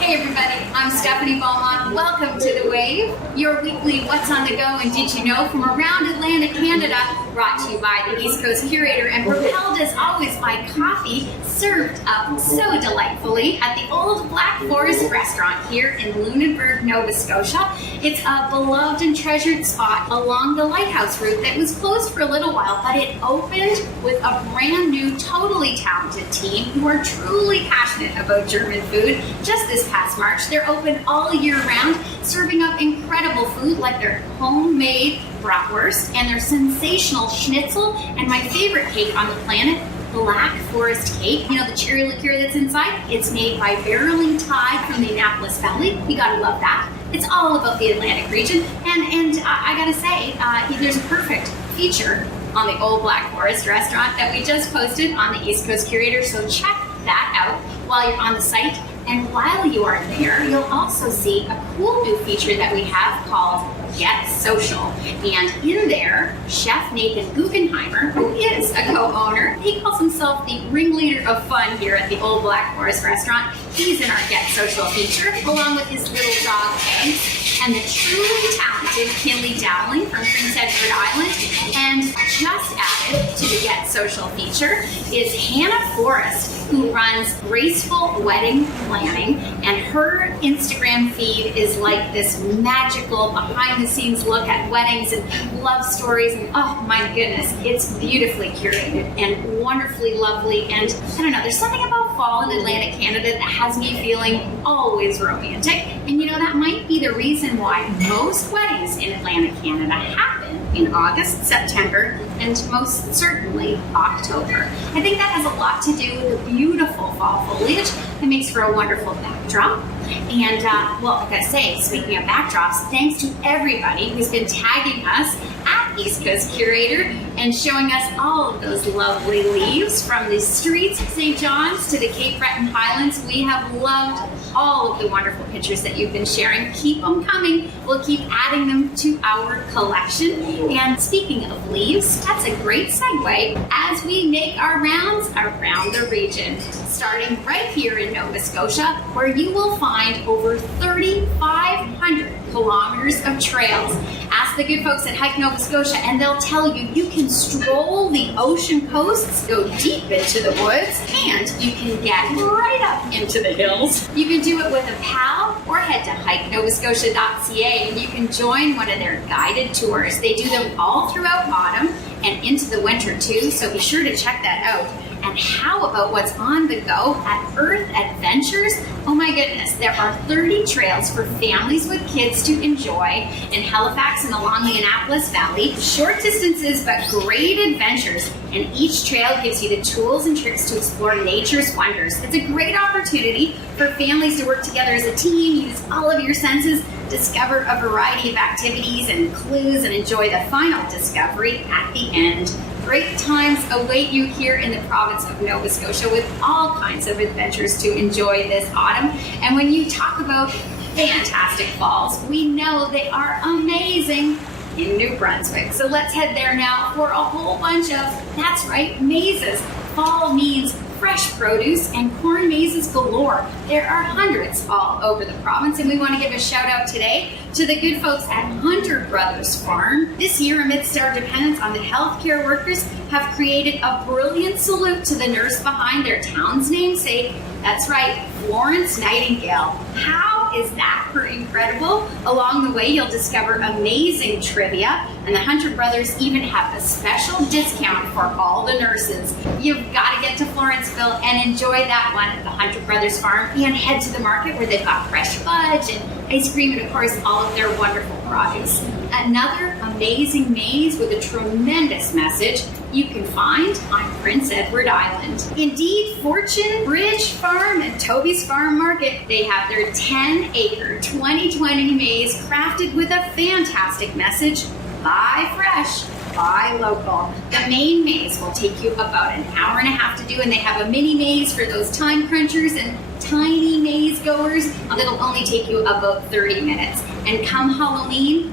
Hey everybody, I'm Stephanie Beaumont. Welcome to The Wave, your weekly What's on the Go and Did You Know from around Atlantic Canada, brought to you by the East Coast Curator and propelled as always by coffee served up so delightfully at the Old Black Forest restaurant here in Lunenburg, Nova Scotia. It's a beloved and treasured spot along the Lighthouse route that was closed for a little while, but it opened with a brand new, totally talented team who are truly passionate about German food. Just this past March, they're open all year round, serving up incredible food like their homemade bratwurst and their sensational schnitzel, and my favorite cake on the planet, Black Forest cake. You know, the cherry liqueur that's inside? It's made by barreling tide from the Annapolis Valley. You gotta love that. It's all about the Atlantic region, and I gotta say, there's a perfect feature on the Old Black Forest restaurant that we just posted on the East Coast Curator, so check that out while you're on the site. And while you are there, you'll also see a cool new feature that we have called Get Social. And in there, Chef Nathan Guggenheimer, who is a co-owner, he calls himself the ringleader of fun here at the Old Black Forest restaurant. He's in our Get Social feature, along with his little dog, Eggs, and the truly talented Kinley Dowling from Prince Edward Island. And just added to the Get Social feature is Hannah Forrest, who runs Graceful Wedding Planning, and her Instagram feed is like this magical behind-the-scenes look at weddings and love stories, and oh my goodness, it's beautifully curated and wonderfully lovely. And I don't know, there's something about fall in Atlantic Canada that has me feeling always romantic, and you know, that might be the reason why most weddings in Atlantic Canada happen in August, September, and most certainly October. I think that has a lot to do with the beautiful fall foliage that makes for a wonderful backdrop. And well, like I say, speaking of backdrops, thanks to everybody who's been tagging us at East Coast Curator and showing us all of those lovely leaves from the streets of St. John's to the Cape Breton Highlands. We have loved all of the wonderful pictures that you've been sharing. Keep them coming. We'll keep adding them to our collection. And speaking of leaves, that's a great segue as we make our rounds around the region, starting right here in Nova Scotia, where you will find over 3,500 kilometers of trails. Ask the good folks at Hike Nova Scotia and they'll tell you you can stroll the ocean coasts, go deep into the woods, and you can get right up into the hills. You can do it with a pal or head to hikenovascotia.ca and you can join one of their guided tours. They do them all throughout autumn and into the winter too, so be sure to check that out. And how about what's on the go at Earth Adventures? Oh my goodness, there are 30 trails for families with kids to enjoy in Halifax and along the Annapolis Valley. Short distances, but great adventures. And each trail gives you the tools and tricks to explore nature's wonders. It's a great opportunity for families to work together as a team, use all of your senses, discover a variety of activities and clues, and enjoy the final discovery at the end. Great times await you here in the province of Nova Scotia with all kinds of adventures to enjoy this autumn. And when you talk about fantastic falls, we know they are amazing in New Brunswick. So let's head there now for a whole bunch of, that's right, mazes. Fall means fresh produce and corn mazes galore. There are hundreds all over the province, and we want to give a shout out today to the good folks at Hunter Brothers Farm. This year, amidst our dependence on the healthcare workers, have created a brilliant salute to the nurse behind their town's namesake. That's right, Florence Nightingale. How is that for incredible? Along the way, you'll discover amazing trivia, and the Hunter Brothers even have a special discount for all the nurses. You've got to get to Florenceville and enjoy that one at the Hunter Brothers Farm, and head to the market where they've got fresh fudge and ice cream and, of course, all of their wonderful produce. Another amazing maze with a tremendous message you can find on Prince Edward Island. Indeed, Fortune, Bridge Farm, and Toby's Farm Market, they have their 10-acre 2020 maze crafted with a fantastic message: buy fresh, buy local. The main maze will take you about an hour and a half to do, and they have a mini maze for those time crunchers and tiny maze goers that'll only take you about 30 minutes. And come Halloween,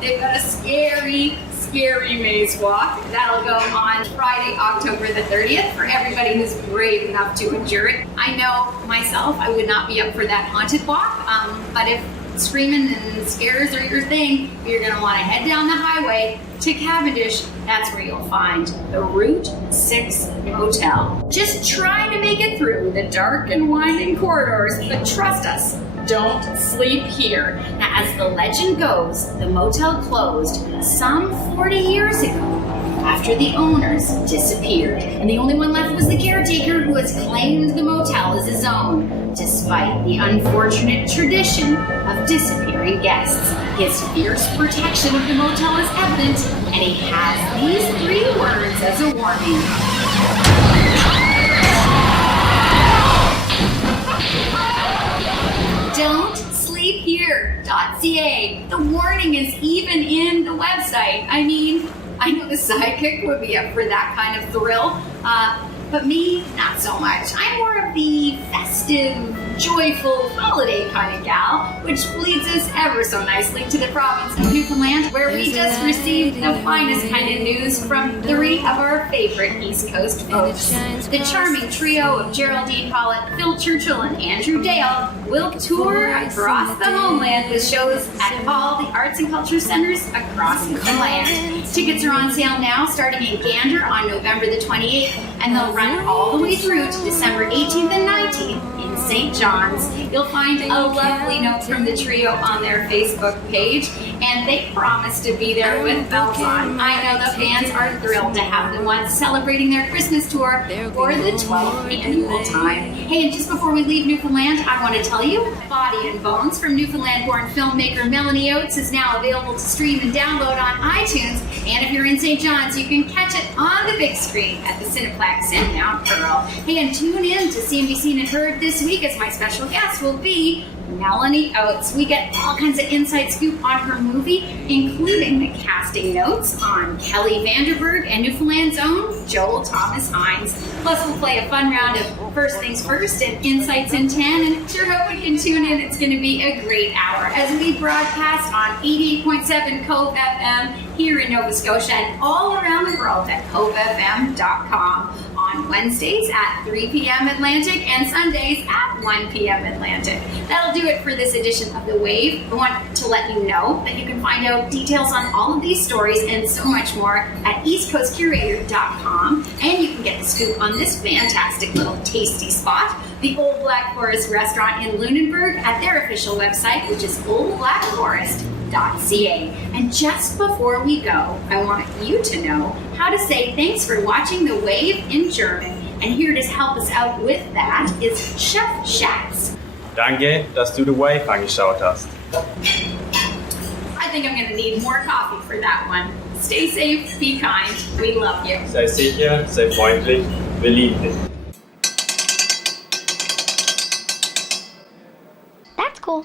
they've got a scary scary maze walk. That'll go on Friday, October the 30th for everybody who's brave enough to endure it. I know myself, I would not be up for that haunted walk, but if screaming and scares are your thing, you're going to want to head down the highway to Cavendish. That's where you'll find the Route 6 Motel. Just try to make it through the dark and winding corridors, but trust us, don't sleep here. Now, as the legend goes, the motel closed some 40 years ago after the owners disappeared, and the only one left was the caretaker, who has claimed the motel as his own, despite the unfortunate tradition of disappearing guests. His fierce protection of the motel is evident, and he has these 3 words as a warning. Don't sleep here.ca. The warning is even in the website. I mean, I know the sidekick would be up for that kind of thrill, but me, not so much. I'm more of the festive, joyful, holiday kind of gal, which leads us ever so nicely to the province of Newfoundland, where we just received the finest kind of news from 3 of our favorite East Coast folks. The charming trio of Geraldine Pollitt, Phil Churchill, and Andrew Dale will tour across the homeland with shows at all the arts and culture centers across Newfoundland. Tickets are on sale now, starting in Gander on November the 28th, and they'll run all the way through to December 18th and 19th in St. John's. You'll find a lovely note from the trio on their Facebook page, and they promise to be there with bells on. I know the fans are thrilled to have the ones celebrating their Christmas tour for the 12th annual time. Hey, and just before we leave Newfoundland, I want to tell you, Body and Bones from Newfoundland-born filmmaker Melanie Oates is now available to stream and download on iTunes, and if you're in St. John's, you can catch it on the big screen at the Cineplex in Mount Pearl. Hey, and tune in to See and Be Seen and Heard this week, as my special guest will be Melanie Oates. We get all kinds of inside scoop on her movie, including the casting notes on Kelly Vanderberg and Newfoundland's own Joel Thomas Hines. Plus, we'll play a fun round of First Things First and Insights in 10, and sure hope we can tune in. It's going to be a great hour as we broadcast on 88.7 Cove FM here in Nova Scotia and all around the world at covefm.com. On Wednesdays at 3 p.m. Atlantic and Sundays at 1 p.m. Atlantic. That'll do it for this edition of The Wave. I want to let you know that you can find out details on all of these stories and so much more at eastcoastcurator.com, and you can get the scoop on this fantastic little tasty spot, the Old Black Forest restaurant in Lunenburg, at their official website, which is oldblackforest.ca. And just before we go, I want you to know how to say thanks for watching The Wave in German. And here to help us out with that is Chef Schatz. Danke, dass du The Wave angeschaut hast. I think I'm going to need more coffee for that one. Stay safe, be kind, we love you. Sei sicher, sei freundlich, wir lieben dich. That's cool.